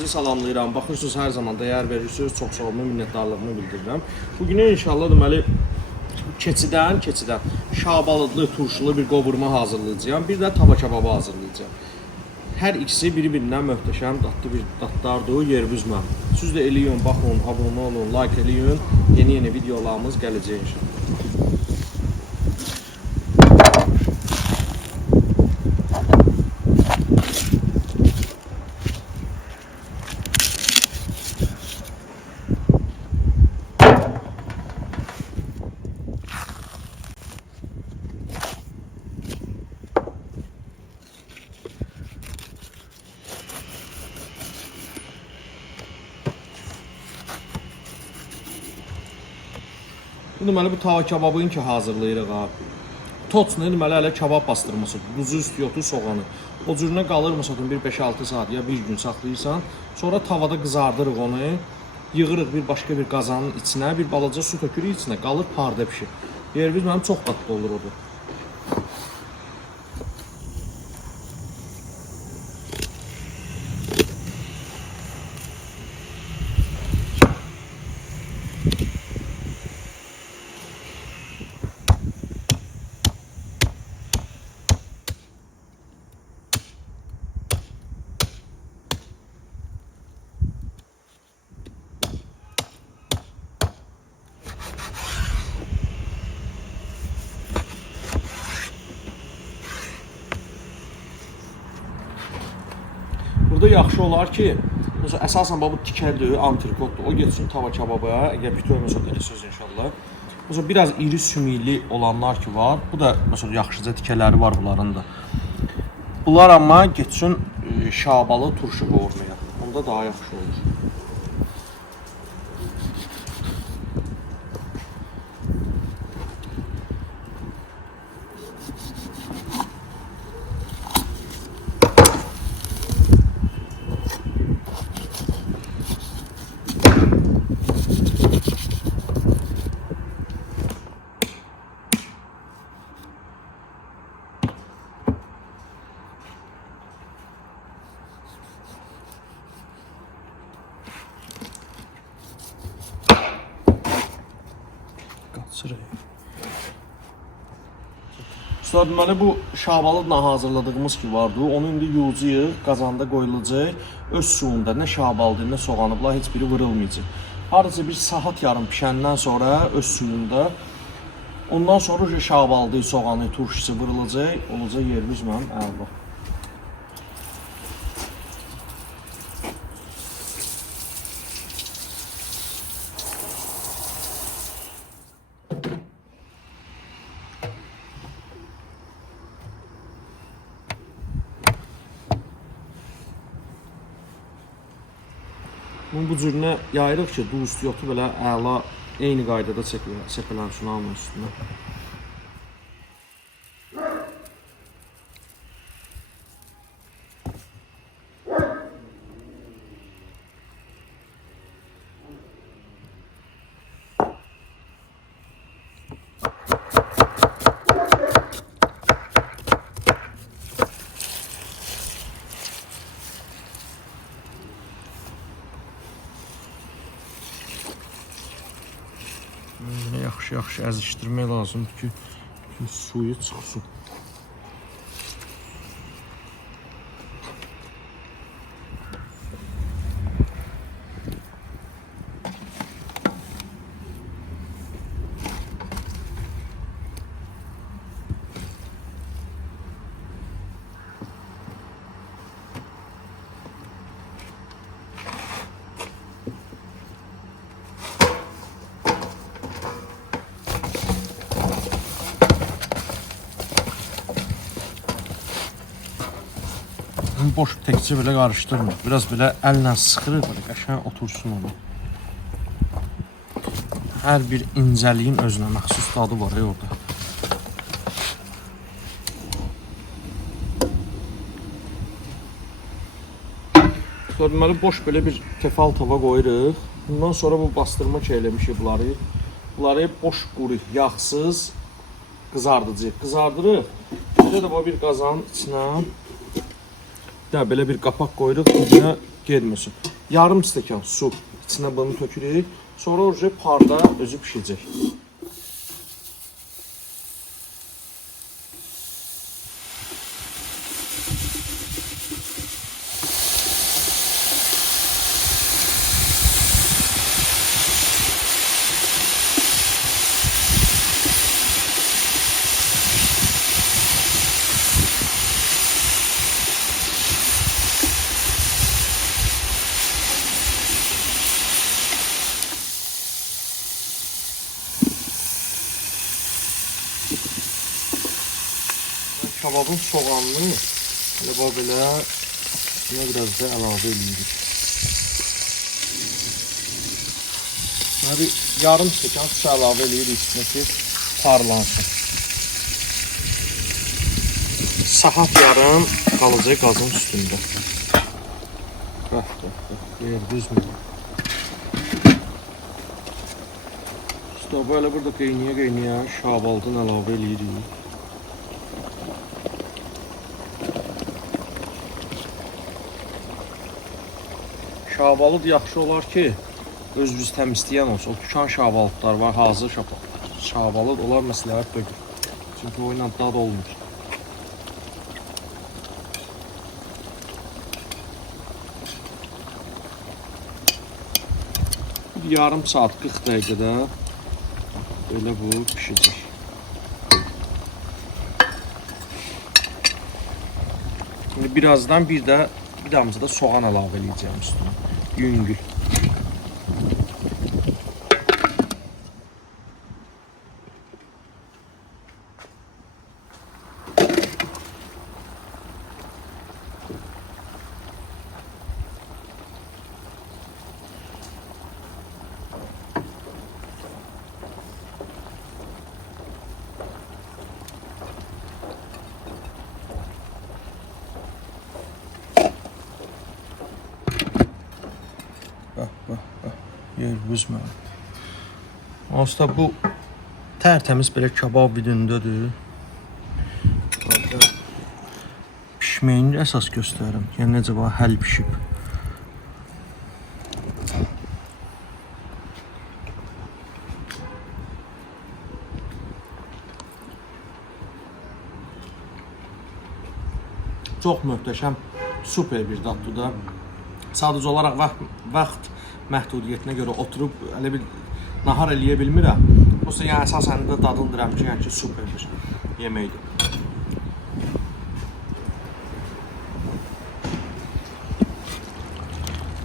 hamınızı salamlayıram. Baxırsınız, hər zaman dəyər verirsiniz. Çox sağ olun, minnətdarlığımı bildirirəm. Bugün inşallah deməli keçidən şabalıdlı, turşulu bir qovurma hazırlayacağam. Bir də tava kebabı hazırlayacağım. Hər ikisi biri-birindən möhtəşəm, dadlı bir dadlardır, yerbüzməm. Siz də eləyin, baxın, abunə olun, like eləyin. Yeni videolarımız gələcək inşallah. Deməli bu tava kebabını ki hazırlayırıq ha. Toçunu deməli hələ kebab bastırması, duzu, istiyotu, soğanı. O cürünə qalır məsələn bir 5-6 saat ya bir gün saxlayırsan. Sonra tavada qızardırıq onu. Yığırıq bir başqa bir qazanın içinə, bir balaca su tökürük içinə, qalır parda pişir. Yerimiz mənim çox dadlı olur odur. Burada yaxşı olar ki, məsələn əsasən bu tikədir, antrikotdur. O getsin tava kebaba, əgər bütövməsə eləsəz inşallah. Məsələn biraz iri sümükli olanlar ki var. Bu da məsələn yaxşıca tikələri var bunların da. Bunlar amma getsin şabalı turşu qovurmaya. Onda daha yaxşı olur. Sonra deməli bu şabalıdla hazırladığımız ki vardı, onu indi yuyucuyuq, qazanda qoyulacaq. Öz suyunda nə şabalıdır, nə soğanı, bunlar heç biri vırılmayacaq. Hardasa bir saat yarım pişəndən sonra öz suyunda, ondan sonra şabalıdır, soğanı, turşusu vırılacaq, olacaq yerimiz mənim əlba. Bu cürünə yayırıq ki, duz, istiyotu belə əla, eyni qaydada çəkilən şunun üstünə. Yaxşı əzişdirmək lazımdır ki, suyu çıxsın. Boş təkcə belə qarışdırmır. Biraz belə əllə sıxırıq, belə qəşəng otursun onu. Hər bir incəliyin özünə məxsus dadı var orada. Sonra deməli boş belə bir tefal tava qoyuruq. Bundan sonra bu bastırma ki eləmişik bunları. Bunları boş quru, yağsız qızardırıq. Belə də bir qazanın içinə belə bir qapaq qoyuruq. Gedməsin. Yarım stəkan su içinə bunu tökürük. Sonra orucu parda özü pişəcək. Kababın soğanını elə belə buna biraz da əlavə edirik. Bir yarım stəkan su əlavə edirik üstünə ki, parlansın. Saat yarım qalacaq qazın üstündə. Bax, düzmür. İşte böyle burada qeynaya şabaldan əlavə edirik. Şabalıd yaxşı olar ki, özünüz təmizləyən olsun. O tükan şabalıdlar var, hazır şabalıd, onlar məsləhət dökür. Çünki o ilə dad olmur. Bir yarım saat, 40 dəqiqədə böyle bu pişəcək. Birazdan bir damcı da soğan əlavə edəcəm üstünə. Yüngül. Bax. Yer büzmə. Aslında bu tərtəmiz belə kabab vidindədir. Pişməyini əsas göstərim. Yəni necə bax həll pişib. Çox möhtəşəm, super bir daddır da. Sadəcə olaraq vaxt məhdudiyyətinə görə oturub elə bir nahar eləyə bilmirəm. Yoxsa yəni əsasən də dadını deyirəm ki, yəni ki super bir yeməkdir.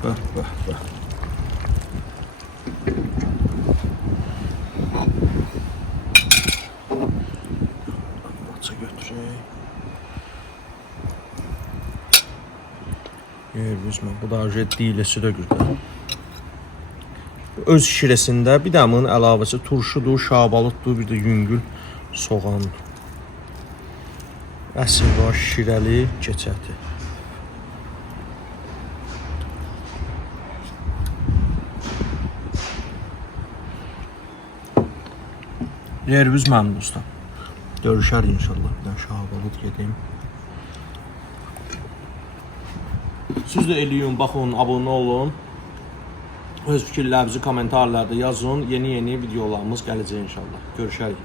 Bax. Maça götürək. Yer büzmə. Bu da diləsi də gürdür. Öz şirəsində bir də bunun əlavəsi turşudur, şabalıddır, bir də yüngül soğandır. Əsl var şirəli keçəti. Yer büzmənim dostum. Görüşər inşallah. Ben şabalıq yedim. Siz də eləyin, baxın, abunə olun. Öz fikirlərinizi kommentarlarda yazın. Yeni videolarımız gələcək inşallah. Görüşərik.